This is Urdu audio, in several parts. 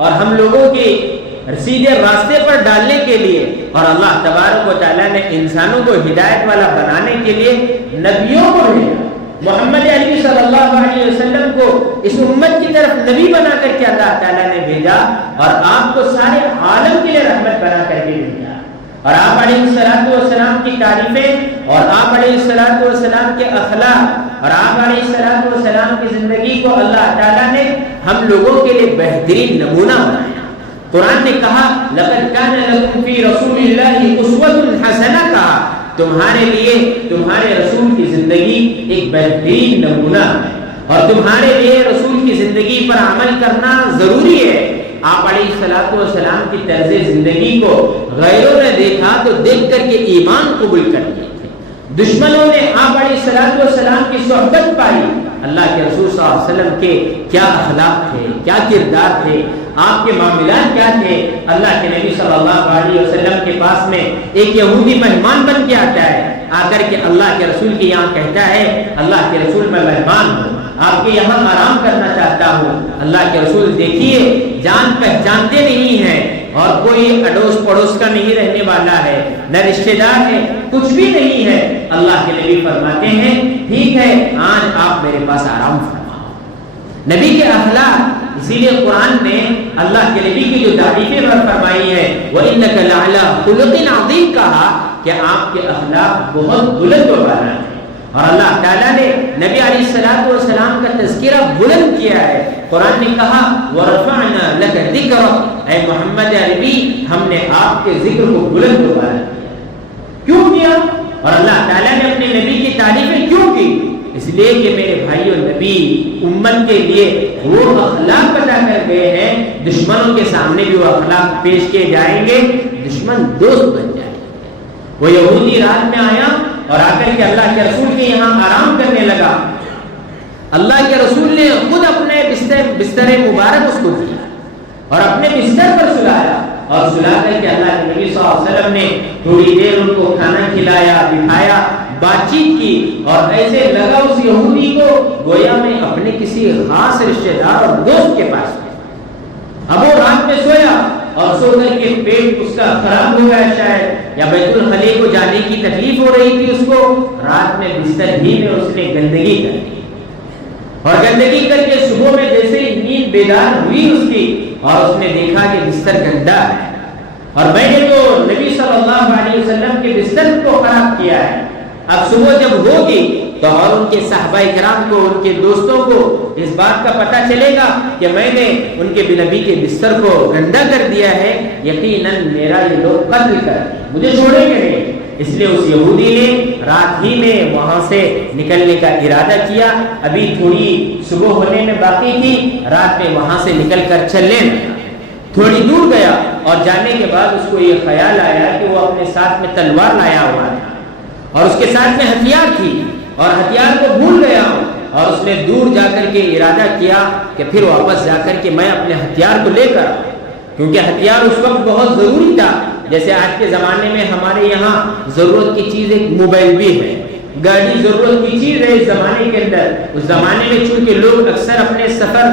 اور ہم لوگوں کے سیدھے راستے پر ڈالنے کے لیے، اور اللہ تبارک و تعالیٰ نے انسانوں کو ہدایت والا بنانے کے لیے نبیوں کو بھیجا۔ محمد عربی صلی اللہ علیہ وسلم کو اس امت کی طرف نبی بنا کر کے اللہ تعالیٰ نے بھیجا، اور آپ کو سارے عالم کے لیے رحمت بنا کر کے بھیجا۔ اور آپ علیہ السلام کی تعریفیں اور آپ علیہ السلام کے اخلاق اور آپ علیہ السلام کی زندگی کو اللہ تعالیٰ نے ہم لوگوں کے لیے بہترین نمونہ بنایا۔ قرآن نے کہا لَقَدْ كَانَ لَكُمْ فِي رَسُولِ اللَّهِ أُسْوَةٌ حَسَنَةٌ، کہا تمہارے لیے تمہارے رسول کی زندگی ایک بہترین نمونہ ہے، اور تمہارے لیے رسول کی زندگی پر عمل کرنا ضروری ہے۔ آپ علیہ السلام کی طرز زندگی کو غیروں نے دیکھا تو دیکھ کر کے ایمان قبول کر لیے تھے۔ دشمنوں نے آپ علیہ السلام کی صحبت پائی۔ اللہ کے رسول صلی اللہ علیہ وسلم کے کیا اخلاق تھے، کیا کردار تھے، آپ کے معاملات کیا تھے۔ اللہ کے نبی صلی اللہ علیہ وسلم کے پاس میں ایک یہودی مہمان بن کے آتا ہے، آ کر کے اللہ کے رسول کے یہاں کہتا ہے اللہ کے رسول میں مہمان ہوں، آپ کے یہاں آرام کرنا چاہتا ہوں۔ اللہ کے رسول دیکھیے جان پہچانتے نہیں ہیں، اور کوئی اڑوس پڑوس کا نہیں رہنے والا ہے، نہ رشتہ دار ہے، کچھ بھی نہیں ہے۔ اللہ کے نبی فرماتے ہیں ٹھیک ہے آج آپ میرے پاس آرام فرماؤ۔ نبی کے اخلاق، اسی لیے قرآن نے اللہ کے نبی کی جو تعریفیں فرمائی ہے وَإِنَّكَ لَعَلَىٰ خُلُقٍ عَظِيمٍ، کہا کہ آپ کے اخلاق بہت بلند و بالا ہیں، اور اللہ تعالیٰ نے نبی علیہ السلام کا تذکرہ بلند کیا ہے۔ قرآن نے کہا وَرَفَعْنَا لَكَ ذِكْرَكَ، اے محمد عربی ہم نے آپ کے ذکر کو بلند و بالا کیا۔ کیوں کیا؟ اور اللہ تعالیٰ نے اپنے نبی کی تعریفیں کیوں کی؟ اس لیے کہ میرے بھائیوں نبی امت کے لیے وہ اخلاق بتا کر گئے ہیں، دشمنوں کے سامنے بھی وہ اخلاق پیش کیے جائیں گے، دشمن دوست بن جائیں گے۔ وہ یہودی رات میں آیا اور آ کر کے اللہ کے رسول کے یہاں آرام کرنے لگا۔ اللہ کے رسول نے خود اپنے بستر مبارک اس کو دیا اور اپنے بستر پر سلایا، اور سلا کر کے اللہ کے نبی صلی اللہ علیہ وسلم نے تھوڑی دیر ان کو کھانا کھلایا، بٹھایا، بات چیت کی، اور ایسے لگا اس یہودی کو گویا میں اپنے کسی خاص رشتہ دار اور دوست کے پاس میں۔ اب وہ رات میں سویا اور سو کر کے پیٹ اس کا خراب ہو گیا شاید، یا بیت الخلا کو جانے کی تکلیف ہو رہی تھی اس کو، رات میں بستر ہی میں اس نے گندگی کر دی، اور گندگی کر کے صبح میں جیسے ہی نیند بیدار ہوئی اس کی، اور اس نے دیکھا کہ بستر گندا ہے، اور میں نے تو نبی صلی اللہ علیہ وسلم کے بستر کو خراب کیا ہے۔ اب صبح جب ہوگی تو اور ان کے صحابہ کرام کو، ان کے دوستوں کو اس بات کا پتہ چلے گا کہ میں نے ان کے نبی کے بستر کو گندا کر دیا ہے، یقیناً میرا یہ لوگ قتل کر مجھے چھوڑیں گے نہیں۔ اس لیے اس یہودی نے رات ہی میں وہاں سے نکلنے کا ارادہ کیا، ابھی تھوڑی صبح ہونے میں باقی تھی، رات میں وہاں سے نکل کر چلنے لگا۔ تھوڑی دور گیا اور جانے کے بعد اس کو یہ خیال آیا کہ وہ اپنے ساتھ میں تلوار لایا ہوا تھا، اور اس کے ساتھ میں ہتھیار تھی، اور ہتھیار کو بھول گیا ہوں، اور اس نے دور جا کر کے ارادہ کیا کہ پھر واپس جا کر کے میں اپنے ہتھیار کو لے کر آؤں، کیونکہ ہتھیار اس وقت بہت ضروری تھا۔ جیسے آج کے زمانے میں ہمارے یہاں ضرورت کی چیز ایک موبائل بھی ہے، گاڑی ضرورت کی چیز ہے اس زمانے کے اندر۔ اس زمانے میں چونکہ لوگ اکثر اپنے سفر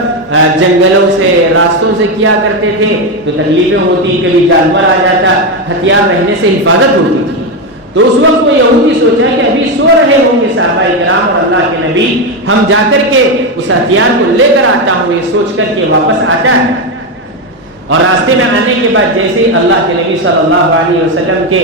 جنگلوں سے، راستوں سے کیا کرتے تھے تو تکلیفیں ہوتی، کبھی جانور آ جاتا، ہتھیار رہنے سے حفاظت ہوتی تھی۔ تو اس وقت وہ یہودی سوچا کہ ابھی سو رہے ہوں گے صحابہ کرام اور اللہ کے نبی، ہم جا کر کے اس ہتھیار کو لے کر آتا ہوں، یہ سوچ کر کے واپس آتا ہے۔ اور راستے میں آنے کے بعد جیسے اللہ کے نبی صلی اللہ علیہ وسلم کے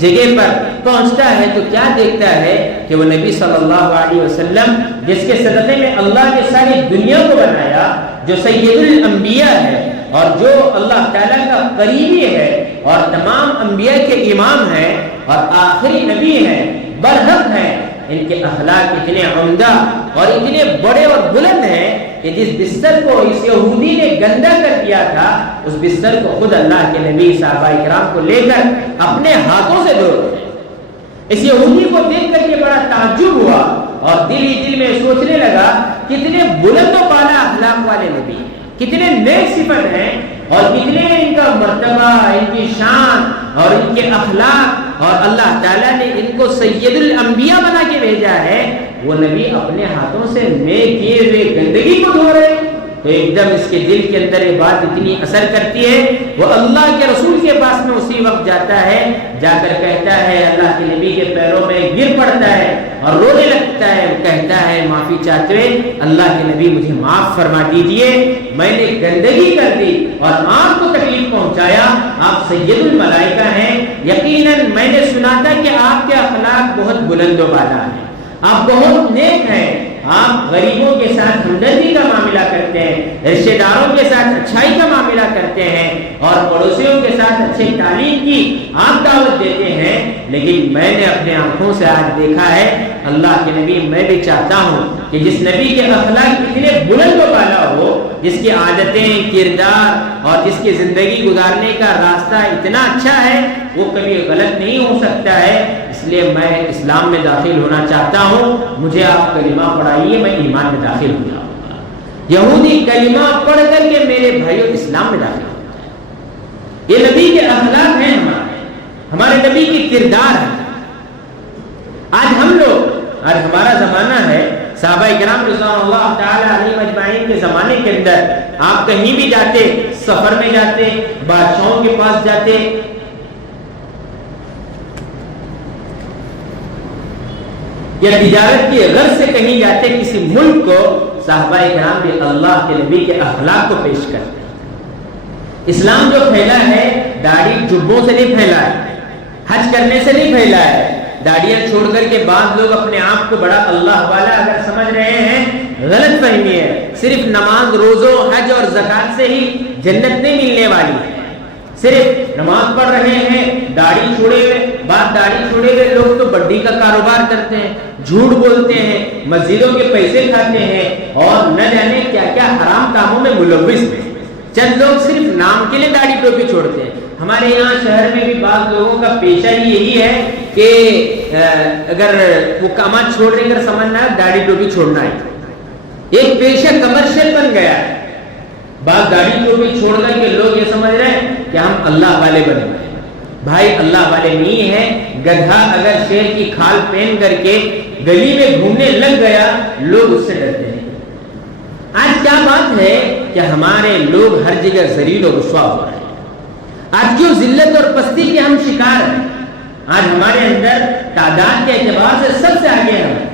جگہ پر پہنچتا ہے تو کیا دیکھتا ہے کہ وہ نبی صلی اللہ علیہ وسلم جس کے صدقے میں اللہ نے ساری دنیا کو بنایا، جو سید الانبیاء ہے اور جو اللہ تعالیٰ کا قریبی ہے اور تمام انبیاء کے امام ہیں اور آخری نبی ہیں، برحق ہیں، ان کے اخلاق اتنے عمدہ اور اتنے بڑے اور بلند ہیں کہ جس بستر کو اس یہودی نے گندا کر دیا تھا، اس بستر کو خود اللہ کے نبی صحابہ کرام کو لے کر اپنے ہاتھوں سے دھو رہے ہیں۔ اس یہودی کو دیکھ کر کے بڑا تعجب ہوا اور دل ہی دل میں سوچنے لگا کتنے بلند و بالا اخلاق والے نبی ہیں، کتنے نیک صفت ہیں، اور کتنے ان کا مرتبہ، ان کی شان اور ان کے اخلاق، اور اللہ تعالیٰ نے ان کو سید الانبیاء بنا کے بھیجا ہے، وہ نبی اپنے ہاتھوں سے نیک کیے ہوئے گندگی کو دھو رہے ہیں۔ تو ایک دم اس کے دل کے اندر یہ بات اتنی اثر کرتی ہے، وہ اللہ کے رسول کے پاس میں اسی وقت جاتا ہے، جا کر کہتا ہے اللہ کے نبی کے پیروں میں گر پڑتا ہے اور رونے لگتا ہے، کہتا ہے معافی چاہتے ہوئے اللہ کے نبی مجھے معاف فرما دیجئے، میں نے گندگی کر دی اور آپ کو تکلیف پہنچایا، آپ سید الملائکہ ہیں، یقیناً میں نے سنا تھا کہ آپ کے اخلاق بہت بلند و بالا ہیں، آپ بہت نیک ہیں، آپ غریبوں کے ساتھ ہمدردی کا معاملہ کرتے ہیں، رشتہ داروں کے ساتھ اچھائی کا معاملہ کرتے ہیں اور پڑوسیوں کے ساتھ اچھے تعلیم کی آپ دعوت دیتے ہیں، لیکن میں نے اپنے آنکھوں سے آج دیکھا ہے اللہ کے نبی، میں بھی چاہتا ہوں کہ جس نبی کے اخلاق اتنے بلند و بالا ہو، جس کی عادتیں، کردار اور جس کی زندگی گزارنے کا راستہ اتنا اچھا ہے، وہ کبھی غلط نہیں ہو سکتا ہے، اس لیے میں اسلام میں داخل ہونا چاہتا ہوں، مجھے آپ کلمہ پڑھائیے، میں ایمان میں داخل ہو جاؤں گا۔ یہودی کلمہ پڑھ کر کے میرے بھائیوں اسلام میں داخل ہوتا ہے۔ یہ نبی کے اخلاق ہیں، ہمارے نبی کی کردار ہے۔ آج ہم لوگ، آج ہمارا زمانہ ہے، صحابہ کرام رضوان اللہ تعالی علیہم اجمعین کے زمانے کے اندر آپ کہیں بھی جاتے، سفر میں جاتے، بادشاہوں کے پاس جاتے، یا تجارت کی غرض سے کہیں جاتے کسی ملک کو، صحابہ کرام بھی اللہ کے نبی کے اخلاق کو پیش کرتے ہیں۔ اسلام جو پھیلا ہے داڑھی جبوں سے نہیں پھیلا ہے، حج کرنے سے نہیں پھیلا ہے، داڑیاں چھوڑ کر کے بعض لوگ اپنے آپ کو بڑا اللہ والا اگر سمجھ رہے ہیں، غلط فہمی ہے۔ صرف نماز، روزوں، حج اور زکات سے ہی جنت نہیں ملنے والی ہے۔ صرف نماز پڑھ رہے ہیں، داڑھی چھوڑے ہوئے، بعد داڑھی چھوڑے ہوئے لوگ تو بڈی کا کاروبار کرتے ہیں، جھوٹ بولتے ہیں، مسجدوں کے پیسے کھاتے ہیں اور نہ جانے کیا کیا حرام کاموں میں ملوث ہیں۔ چند لوگ صرف نام کے لیے داڑھی ٹوپی چھوڑتے ہیں۔ ہمارے یہاں شہر میں بھی بعض لوگوں کا پیشہ ہی یہی ہے کہ اگر وہ کامات چھوڑ رہے اگر سمجھنا ہے داڑھی ٹوپی چھوڑنا ہے، ایک پیشہ کمرشل بن گیا ہے۔ بعض داڑھی ٹوپی چھوڑ کر کے لوگ یہ سمجھ رہے ہیں کہ ہم اللہ والے بن گئے۔ بھائی اللہ والے نہیں ہیں، گدھا اگر شیر کی کھال پہن کر کے گلی میں گھومنے لگ گیا لوگ اس سے ڈرتے ہیں۔ آج کیا بات ہے کہ ہمارے لوگ ہر جگہ ذلیل و رسوا ہو رہے ہیں۔ آج کیوں ذلت اور پستی کے ہم شکار ہیں؟ آج ہمارے اندر تعداد کے اعتبار سے سب سے آگے ہیں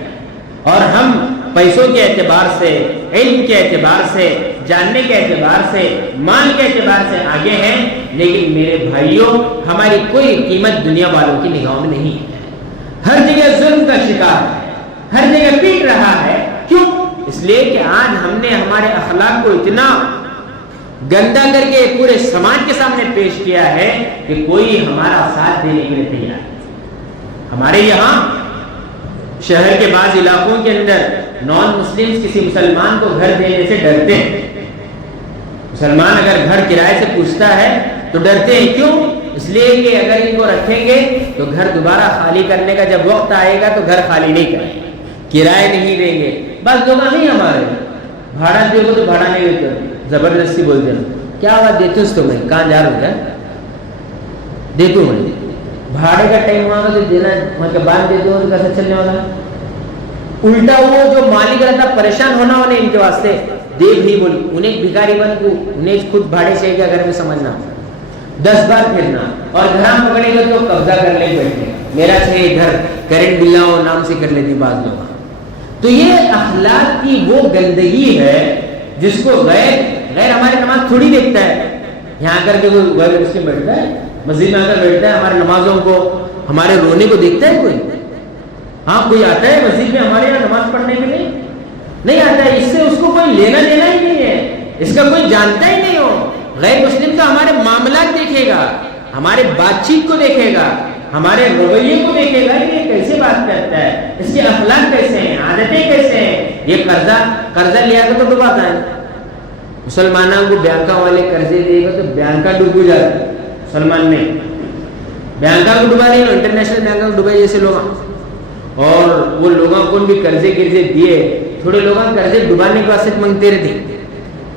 اور ہم پیسوں کے اعتبار سے، علم کے اعتبار سے، جاننے کے اعتبار سے، مال کے اعتبار سے آگے ہیں، لیکن میرے بھائیوں ہماری کوئی قیمت دنیا والوں کی نگاہوں میں نہیں ہے۔ ہر جگہ ظلم کا شکار ہے، ہر جگہ پیٹ رہا ہے۔ کیوں؟ اس لیے کہ آج ہم نے ہمارے اخلاق کو اتنا گندا کر کے پورے سماج کے سامنے پیش کیا ہے کہ کوئی ہمارا ساتھ دینے کے لیے تیار ہے۔ ہمارے یہاں شہر کے بعض علاقوں کے اندر نان مسلم کسی مسلمان کو گھر دینے سے ڈرتے ہیں۔ مسلمان اگر گھر کرائے سے پوچھتا ہے تو ڈرتے ہیں۔ کیوں؟ اس لیے کہ اگر ان کو رکھیں گے تو گھر دوبارہ خالی کرنے کا جب وقت آئے گا تو گھر خالی نہیں کریں گے، کرائے نہیں دیں گے۔ بس لوگ نہیں ہمارے بھاڑا دے گا تو بھاڑا نہیں دیتے، زبردستی بولتے ہیں کیا بات دیتے اس تمہیں، کہاں جا رہا ہوں دیتے ہوں میں بھاڑے کا ٹائم ہوا تو دینا، وہاں کے بعد دیتے ہو تو کیسا چلنے والا۔ الٹا وہ جو مالک رہتا پریشان ہونا انہیں ان کے واسطے دے بھی بولی، انہیں بھکاری بن کو انہیں خود بھاڑے سے کیا گھر میں سمجھنا، 10 بار پھرنا اور گھر پکڑے گا تو قبضہ کر لے بیٹھے، میرا چاہیے گھر کرنٹ بلا ہو نام سے کر لیتی بعض لوگ۔ تو یہ اخلاق کی وہ گندگی ہے جس کو غیر ہماری نماز تھوڑی دیکھتا ہے۔ یہاں کر کے کوئی غیر مسلم بیٹھتا ہے، مسجد میں آ کر بیٹھتا ہے، ہماری نمازوں کو، ہمارے رونے کو دیکھتا ہے کوئی؟ ہاں کوئی آتا ہے مسجد میں ہمارے یہاں نماز پڑھنے کے لیے؟ نہیں آتا ہے، اس سے اس کو کوئی لینا دینا ہی نہیں ہے، اس کا کوئی جانتا ہی نہیں ہو۔ غیر مسلم تو ہمارے معاملات دیکھے گا، ہمارے بات چیت کو دیکھے گا، ہمارے رویے کو دیکھے گا کہ یہ کیسے بات کرتا ہے، اس کے اخلاق کیسے ہیں، عادتیں کیسے ہیں۔ یہ قرضہ لیا تو ڈباتا ہے، مسلمانوں کو بینکا والے قرضے دے گا تو بینکا ڈوب جاتا ہے، مسلمان نہیں بینکا کو ڈبا نہیں، انٹرنیشنل بینکا کو ڈبائے جیسے لوگ، اور وہ لوگوں کو بھی قرضے دیے، تھوڑے لوگ قرضے ڈبانے کے واسطے مانگتے رہتے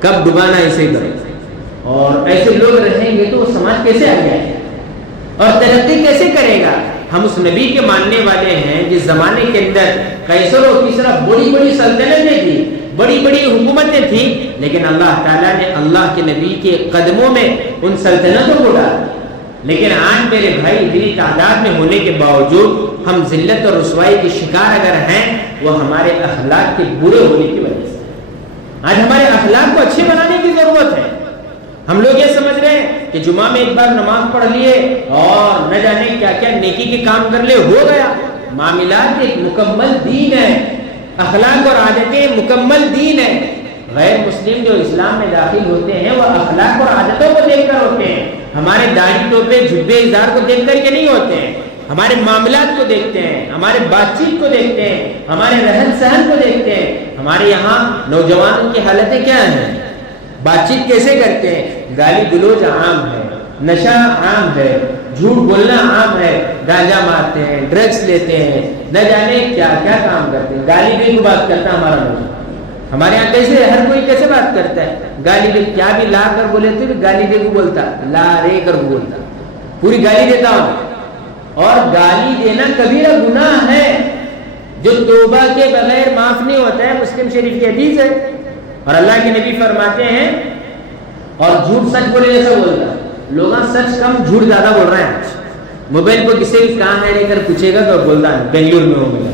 کب ڈبانا ایسے کرو، اور ایسے لوگ رہیں گے تو وہ سماج کیسے آگے آئے گا اور ترقی کیسے کرے گا؟ ہم اس نبی کے ماننے والے ہیں جس زمانے کے اندر قیصر و کسریٰ بڑی بڑی سلطنتیں تھی، بڑی بڑی حکومتیں تھیں، لیکن اللہ تعالیٰ نے اللہ کے نبی کے قدموں میں ان سلطنتوں کو ڈالا. لیکن آج میرے بھائی اتنی تعداد میں ہونے کے باوجود ہم ذلت اور رسوائی کے شکار اگر ہیں، وہ ہمارے اخلاق کے برے ہونے کی وجہ سے. آج ہمارے اخلاق کو اچھے بنانے کی ضرورت ہے. ہم لوگ یہ سمجھ رہے ہیں کہ جمعہ میں ایک بار نماز پڑھ لیے اور نہ جانے کیا کیا نیکی کے کام کر لے، ہو گیا. معاملات ایک مکمل دین ہے، اخلاق اور عادتیں مکمل دین ہے. غیر مسلم جو اسلام میں داخل ہوتے ہیں وہ اخلاق اور عادتوں کو دیکھ کر ہوتے ہیں. ہمارے داڑھی ٹوپے جھبے ازار کو دیکھ کر کے نہیں ہوتے ہیں. ہمارے معاملات کو دیکھتے ہیں، ہمارے بات چیت کو دیکھتے ہیں، ہمارے رہن سہن کو دیکھتے ہیں. ہمارے یہاں نوجوانوں کی حالتیں کیا ہیں؟ بات چیت کیسے کرتے ہیں؟ گالی گلوچ عام ہے، نشہ عام ہے، جھوٹ بولنا عام ہے، گانجا مارتے ہیں، ڈرگس لیتے ہیں، نہ جانے کیا کیا کام کرتے ہیں. گالی دے کو بات کرتا ہمارا نوجوان. ہمارے یہاں کیسے ہر کوئی کیسے بات کرتا ہے؟ گالی دے کیا بھی لا کر بولے تو بھی گالی دے کو بولتا، لا رے کر بولتا، پوری گالی دیتا ہوں. اور گالی دینا کبیرہ گناہ ہے جو توبہ کے بغیر معاف نہیں ہوتا ہے. مسلم شریف کی حدیث ہے. اور اللہ کے نبی فرماتے ہیں اور جھوٹ سچ بولے جیسا بولتا ہے. لوگ سچ کم جھوٹ زیادہ بول رہے ہیں. موبائل کو کسی بھی کام ہے لے کر پوچھے گا تو بولتا ہے بنگلور میں ہوں میں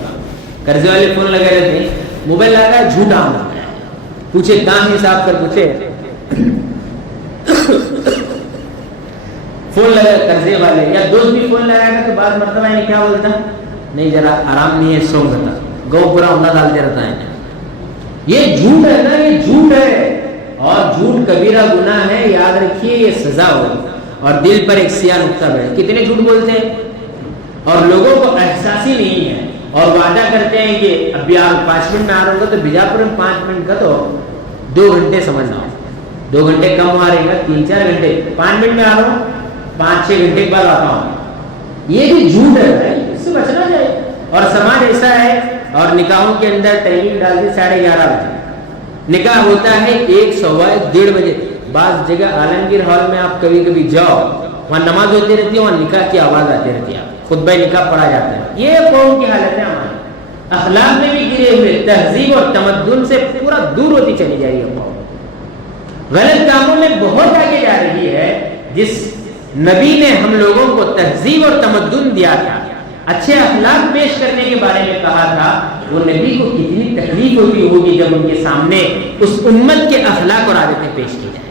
قرضے والے فون لگے رہتے ہیں، موبائل لگا ہے جھوٹ عام ہے. پوچھے کام حساب کر پوچھے فون لگا قرضے والے یا دوست بھی فون لگائے گا تو بعض مرتبہ نہیں کیا بولتا، نہیں ذرا آرام نہیں ہے سو کرتا گو پورا عمدہ ڈالتے رہتا ہے. یہ جھوٹ ہے نا، یہ جھوٹ ہے اور جھوٹ کبیرہ گناہ ہے. یاد رکھیے یہ سزا ہوگی. اور دل پر ایک سیاہ نقطہ ہے. کتنے جھوٹ بولتے ہیں اور لوگوں کو احساس ہی نہیں ہے اور وعدہ کرتے ہیں کہ ابھی آپ 5 منٹ میں آ رہا ہوگا تو بیجاپور میں 5 منٹ کا تو 2 گھنٹے سمجھنا ہو. 2 گھنٹے کم ہوا رہے گا 3-4 گھنٹے. 5 منٹ میں آ رہا ہوں 5-6 گھنٹے کے بعد آتا ہوں. یہ بھی جھوٹ ہے بھائی، اس سے بچنا چاہیے. اور سماج ایسا ہے اور نکاحوں کے اندر ٹائمنگ ڈال دی 11:30 بجے. نکاح ہوتا ہے 1 سوا 1 1:30 بجے. بعض جگہ عالمگیر ہال میں آپ کبھی کبھی جاؤ، وہاں نماز ہوتی رہتی ہے، وہاں نکاح کی آواز آتی رہتی ہے، خطبہ نکاح پڑھا جاتا ہے. یہ قوم کی حالت ہے. ہماری اخلاق میں بھی گرے ہوئے، تہذیب اور تمدن سے پورا دور ہوتی چلی جا رہی ہے قوم. غلط کاموں میں بہت آگے جا رہی ہے. جس نبی نے ہم لوگوں کو تہذیب اور تمدن دیا تھا، اچھے اخلاق پیش کرنے کے بارے میں کہا تھا، وہ نبی کو کتنی تکلیف ہوتی ہوگی جب ان کے سامنے اس امت کے اخلاق اور عادتیں پیش کی جائیں.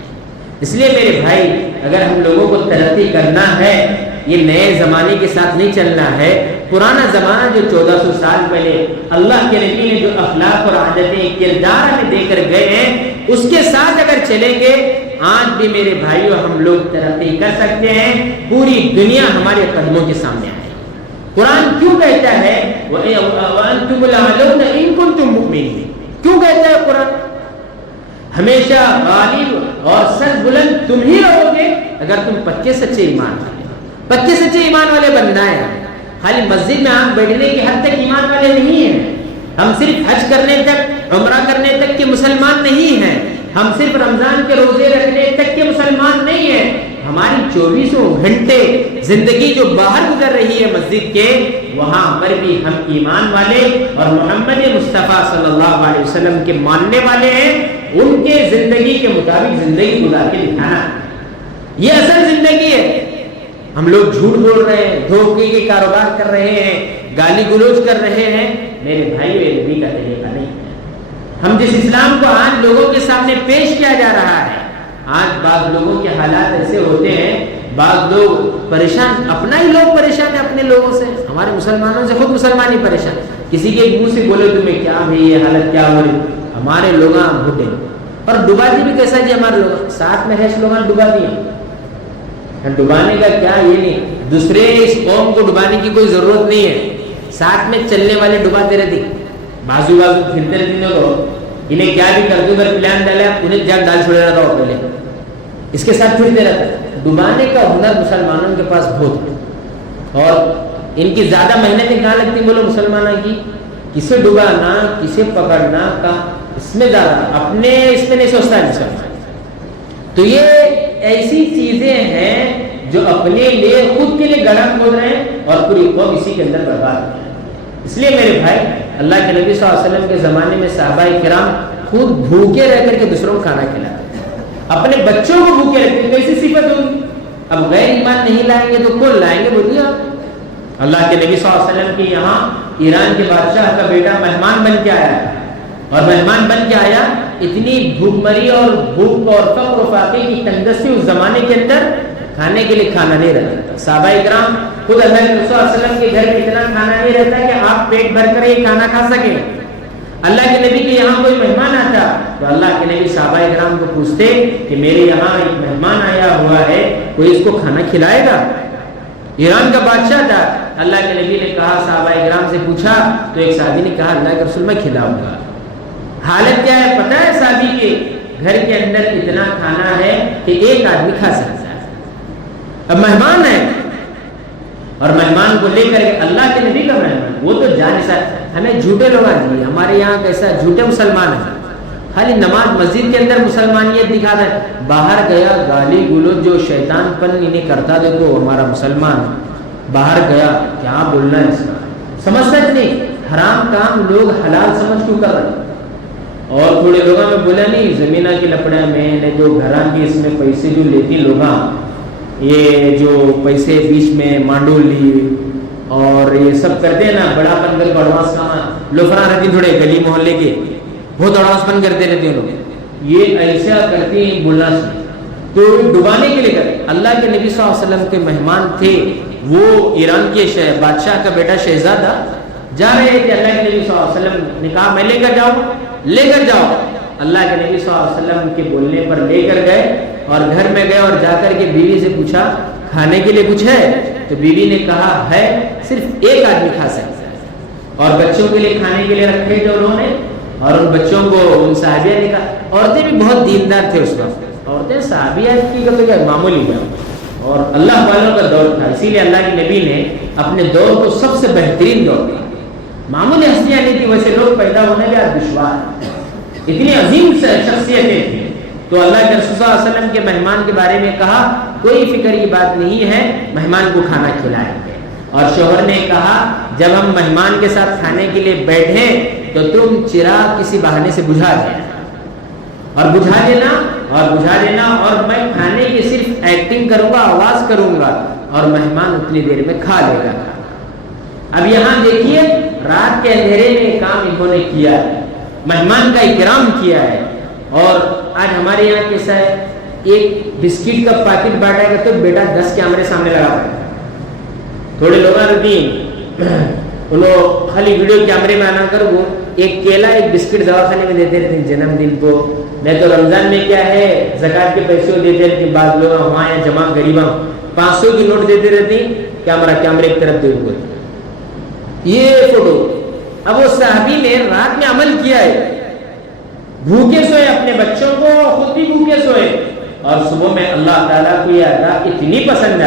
اس لیے میرے بھائی اگر ہم لوگوں کو ترقی کرنا ہے، یہ نئے زمانے کے ساتھ نہیں چلنا ہے. پرانا زمانہ جو 1400 سال پہلے اللہ کے نبی نے جو اخلاق اور عادتیں کردار میں دے کر گئے ہیں، اس کے ساتھ اگر چلیں گے آج بھی میرے بھائیوں ہم لوگ ترقی کر سکتے ہیں. پوری دنیا ہمارے قدموں کے سامنے آئے. قرآن کیوں کہتا ہے وَأَنْتُمُ الْأَعْلَوْنَ إِن كُنتُم مُؤْمِنِينَ؟ کیوں کہتا ہے قرآن؟ ہمیشہ غالب اور سر بلند تم ہی رہو گے اگر تم پکے سچے ایمان والے، پکے سچے ایمان والے بننا ہے. خالی مسجد میں آپ بیٹھنے کے حد تک ایمان والے نہیں ہیں. ہم صرف حج کرنے تک، عمرہ کرنے تک کے مسلمان نہیں ہیں. ہم صرف رمضان کے روزے رکھنے تک کے مسلمان نہیں ہیں. ہماری 24 گھنٹے زندگی جو باہر گزر رہی ہے مسجد کے، وہاں پر بھی ہم ایمان والے اور محمد مصطفیٰ صلی اللہ علیہ وسلم کے ماننے والے ہیں. ان کے زندگی کے مطابق زندگی گزار کے دکھانا، یہ اصل زندگی ہے. ہم لوگ جھوٹ بول رہے ہیں، دھوکے کے کاروبار کر رہے ہیں، گالی گلوچ کر رہے ہیں. میرے بھائیو یہ نبی کا طریقہ نہیں ہے. ہم جس اسلام کو آج لوگوں کے سامنے پیش کیا جا رہا ہے، آج بعض لوگوں کے حالات ایسے ہوتے ہیں، بعض لوگ پریشان، اپنا ہی لوگ پریشان ہیں اپنے لوگوں سے. ہمارے مسلمانوں سے خود مسلمان ہی پریشان. کسی کے منہ سے بولے تمہیں کیا بھائی یہ حالت کیا ہو رہی، ہمارے لوگ بھوٹے. اور ڈباتی بھی کیسا جی ہمارے لوگ ساتھ میں ہے لوگ ڈبا دیے. ڈبانے کا کیا یہ نہیں، دوسرے اس قوم کو ڈبانے کی کوئی ضرورت نہیں ہے. ساتھ میں چلنے والے ڈباتے رہتے، بازو بازو پھرتے رہتے لوگ. انہیں کیا بھی کر دوں اگر پلان ڈالا انہیں جب ڈال چھوڑے رہتا ہو پہلے، اس کے ساتھ پھرتے رہتا. ڈبانے کا ہنر مسلمانوں کے پاس بہت ہے اور ان کی زیادہ محنتیں کہاں لگتی بولو مسلمانوں کی؟ کسے ڈبانا، کسے پکڑنا کا اس میں زیادہ، اپنے اس میں نہیں سوچتا ہے مسلمان. تو یہ ایسی چیزیں ہیں جو اپنے لیے خود کے لیے گڑھا کھود رہے ہیں اور پوری قوم اسی کے اندر برباد ہے. اس لیے میرے بھائی اللہ کے نبی صلی اللہ علیہ وسلم کے زمانے میں صحابہ کرام خود بھوکے رہ کر کے دوسروں کو کھانا کھلاتے ہیں، اپنے بچوں کو بھوکے رکھتے ہیں، کیسی صفت ہوگی؟ اب غیر ایمان نہیں لائیں گے تو کون لائیں گے بولیے آپ؟ اللہ کے نبی صلی اللہ علیہ وسلم کی یہاں ایران کے بادشاہ کا بیٹا مہمان بن کے آیا ہے، اور مہمان بن کے آیا، اتنی بھوک مری اور بھوک اور فقر و فاقے کی تنگسی اس زمانے کے اندر، کھانے کے لیے کھانا نہیں رہتا. صحابہ کرام خود اللہ کے رسول صلی اللہ علیہ وسلم کے گھر میں اتنا کھانا نہیں رہتا کہ آپ پیٹ بھر کر یہ کھانا کھا سکیں. اللہ کے نبی کے یہاں کوئی مہمان آتا تو اللہ کے نبی صحابہ کرام کو پوچھتے کہ میرے یہاں ایک مہمان آیا ہوا ہے، کوئی اس کو کھانا کھلائے گا؟ ایران کا بادشاہ تھا. اللہ کے نبی نے کہا، صحابہ کرام سے پوچھا تو ایک صحابی نے کہا اللہ کے رسول میں کھلاؤں گا. حالت کیا ہے پتہ ہے صحابی کے؟ گھر کے اندر اتنا کھانا ہے کہ ایک آدمی کھا سکتا ہے. اب مہمان ہے اور مہمان کو لے کر اللہ کے نبی کا مہمان، وہ تو جان سکتا. ہمیں جھوٹے لوگ آتی، ہمارے یہاں کیسا جھوٹے مسلمان ہیں، خالی نماز مسجد کے اندر مسلمانیت دکھا رہے، باہر گیا گالی گلوچ جو شیطان پن انہیں کرتا، دیکھو ہمارا مسلمان باہر گیا کیا بولنا ہے اس کا، سمجھتا نہیں. حرام کام لوگ حلال سمجھ کیوں کر رہے؟ اور تھوڑے لوگوں میں بولا نہیں زمینہ کی لپڑا میں نے جو گھراں کی اس میں پیسے جو لیتی لوگاں، یہ جو پیسے بیچ میں مانڈو لی اور یہ سب کرتے ہیں نا، بڑا پن کر بڑواس کا لوفرا رہتی، تھوڑے گلی محلے کے بہت اڑاس پن کرتے رہتے ہیں لوگ، یہ ایسا کرتے ہیں بولنا سے تو ڈبانے کے لیے کرتے. اللہ کے نبی صلی اللہ علیہ وسلم کے مہمان تھے، وہ ایران کے بادشاہ کا بیٹا شہزادہ، جا رہے تھے. اللہ کے نبی صلی اللہ علیہ وسلم نے کہا میں لے کر جاؤ. اللہ کے نبی صلی اللہ علیہ وسلم کے بولنے پر لے کر گئے اور گھر میں گئے اور جا کر کے بیوی سے پوچھا کھانے کے لیے کچھ ہے؟ تو بیوی نے کہا ہے، صرف ایک آدمی کھا سکتا ہے. اور بچوں کے لیے کھانے کے لیے رکھے جو انہوں نے، اور ان بچوں کو ان صحابیہ نے کہا. عورتیں بھی بہت دیندار تھے اس وقت، عورتیں صحابیہ کی تو کیا معمولی بات، اور اللہ والوں کا دور تھا، اسی لیے اللہ کے نبی نے اپنے دور کو سب سے بہترین دور دیا. معمولی ہستیاں نہیں تھی، ویسے لوگ پیدا ہونے کے بعد دشوار، اتنی عظیم شخصیتیں تھیں. تو اللہ کے رسول صلی اللہ علیہ وسلم کے مہمان کے بارے میں کہا کوئی فکر کی بات نہیں ہے، مہمان کو کھانا کھلائیں گے. اور شوہر نے کہا جب ہم مہمان کے ساتھ کھانے کے لیے بیٹھے تو تم چراغ کسی بہانے سے بجھا دینا اور میں کھانے کی صرف ایکٹنگ کروں گا، آواز کروں گا اور مہمان اتنی دیر میں کھا لے گا. اب یہاں دیکھیے رات کے اندھیرے میں کام انہوں نے کیا ہے، مہمان کا اکرام کیا ہے. اور آج ہمارے یہاں کیسا ہے، ایک بسکٹ کا پیکٹ بانٹا گا تو بیٹا 10 کیمرے سامنے لگا پڑے. تھوڑے لوگ رہتی انہوں خالی ویڈیو کیمرے میں آنا کر وہ ایک کیلا ایک بسکٹ دواخانے میں دیتے رہتے ہیں جنم دن کو، نہیں تو رمضان میں کیا ہے زکات کے پیسے دیتے رہتے. بعض لوگ وہاں یا جمع غریباں 500 کی نوٹ دیتے رہتی، کیمرے ایک طرف دے ہوئے یہ فوٹو. اب وہ صحابی نے رات میں عمل کیا ہے، بھوکے سوئے، اپنے بچوں کو خود بھی بھوکے سوئے، اور صبح میں اللہ تعالیٰ کو یہ ادا اتنی پسند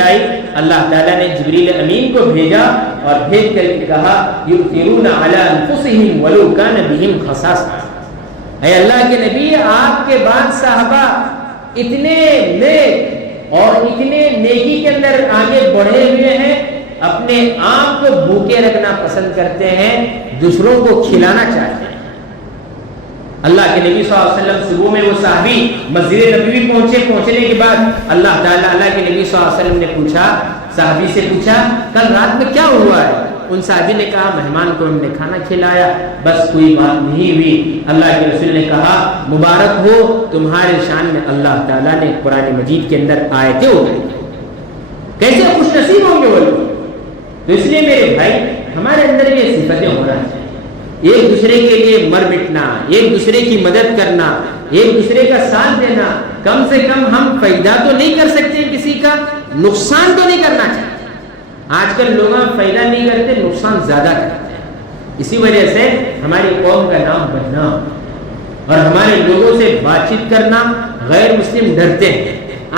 آئی اللہ تعالیٰ نے جبریل امین کو بھیجا اور بھیج کر کے کہا یؤثرون علی انفسہم ولو کان بہم خصاصہ. اے اللہ کے نبی آپ کے بعد صحابہ اتنے نیک اور اتنے نیکی کے اندر آگے بڑھے ہوئے ہیں، اپنے آپ کو بھوکے رکھنا پسند کرتے ہیں، دوسروں کو کھلانا چاہتے ہیں. اللہ کے نبی صلی اللہ علیہ وسلم صبح میں وہ صحابی مسجد نبوی پہنچنے کے بعد اللہ تعالیٰ اللہ کے نبی صلی اللہ علیہ وسلم نے صحابی سے پوچھا کل رات میں کیا ہوا ہے؟ ان صحابی نے کہا مہمان کو ہم نے کھانا کھلایا، بس کوئی بات نہیں ہوئی. اللہ کے رسول نے کہا مبارک ہو تمہارے شان میں اللہ تعالیٰ نے قرآن مجید کے اندر آیتیں اتاری. کیسے خوش نصیب ہوں گے وہ لوگ. تو اس لیے میرے بھائی ہمارے اندر یہ صفتیں ہونا چاہیے، ایک دوسرے کے لیے مر مٹنا، ایک دوسرے کی مدد کرنا، ایک دوسرے کا ساتھ دینا. کم سے کم ہم فائدہ تو نہیں کر سکتے کسی کا، نقصان تو نہیں کرنا چاہیے. آج کل لوگ فائدہ نہیں کرتے، نقصان زیادہ کرتے ہیں. اسی وجہ سے ہماری قوم کا نام بننا اور ہمارے لوگوں سے بات چیت کرنا، غیر مسلم ڈرتے ہیں.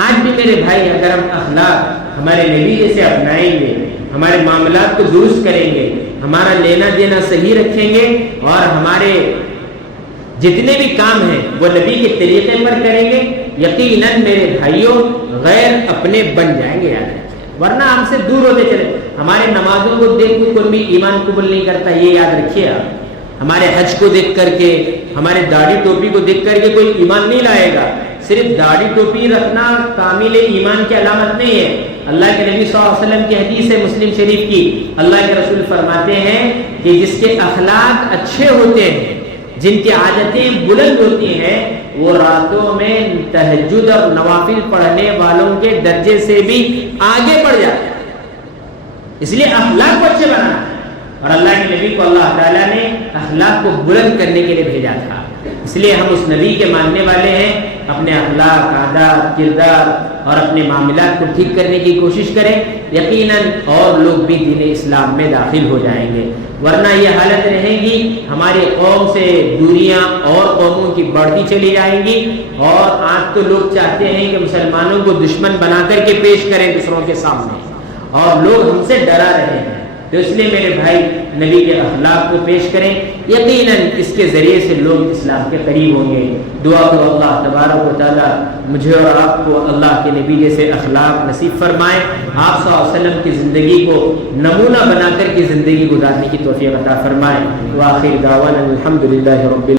آج بھی میرے بھائی اگر ہم اخلاق ہمارے نبی جیسے اپنائیں گے، ہمارے معاملات کو درست کریں گے، ہمارا لینا دینا صحیح رکھیں گے اور ہمارے جتنے بھی کام ہیں وہ نبی کے طریقے پر کریں گے، یقیناً میرے بھائیوں غیر اپنے بن جائیں گے. یاد رکھیں، ورنہ ہم سے دور ہوتے چلے. ہمارے نمازوں کو دیکھ کے کوئی بھی ایمان قبول نہیں کرتا، یہ یاد رکھیے آپ. ہمارے حج کو دیکھ کر کے، ہمارے داڑھی ٹوپی کو دیکھ کر کے کوئی ایمان نہیں لائے گا۔ صرف داڑھی ٹوپی رکھنا کامل ایمان کی علامت نہیں ہے۔ اللہ کے نبی صلی اللہ علیہ وسلم کی حدیث ہے مسلم شریف کی، اللہ کے رسول فرماتے ہیں کہ جس کے اخلاق اچھے ہوتے ہیں، جن کی عادتیں بلند ہوتی ہیں، وہ راتوں میں تہجد اور نوافل پڑھنے والوں کے درجے سے بھی آگے بڑھ جاتے ہیں۔ اس لیے اخلاق کو اچھے بنانا ہے، اور اللہ کے نبی کو اللہ تعالیٰ نے اخلاق کو بلند کرنے کے لیے بھیجا تھا۔ اس لیے ہم اس نبی کے ماننے والے ہیں، اپنے اخلاق، عادات، کردار اور اپنے معاملات کو ٹھیک کرنے کی کوشش کریں، یقیناً اور لوگ بھی دین اسلام میں داخل ہو جائیں گے، ورنہ یہ حالت رہے گی ہماری قوم سے دوریاں اور قوموں کی بڑھتی چلی جائیں گی، اور آج تو لوگ چاہتے ہیں کہ مسلمانوں کو دشمن بنا کر کے پیش کریں دوسروں کے سامنے، اور لوگ ہم سے ڈرا رہے ہیں۔ تو اس لیے میرے بھائی نبی کے اخلاق کو پیش کریں، یقیناً اس کے ذریعے سے لوگ اسلام کے قریب ہوں گے۔ دعا کرو اللہ تبارک و تعالیٰ مجھے اور آپ کو اللہ کے نبی جیسے اخلاق نصیب فرمائے، آپ صلی اللہ علیہ وسلم کی زندگی کو نمونہ بنا کر کے زندگی گزارنے کی توفیق عطا فرمائے۔ وآخر دعوانا الحمدللہ رب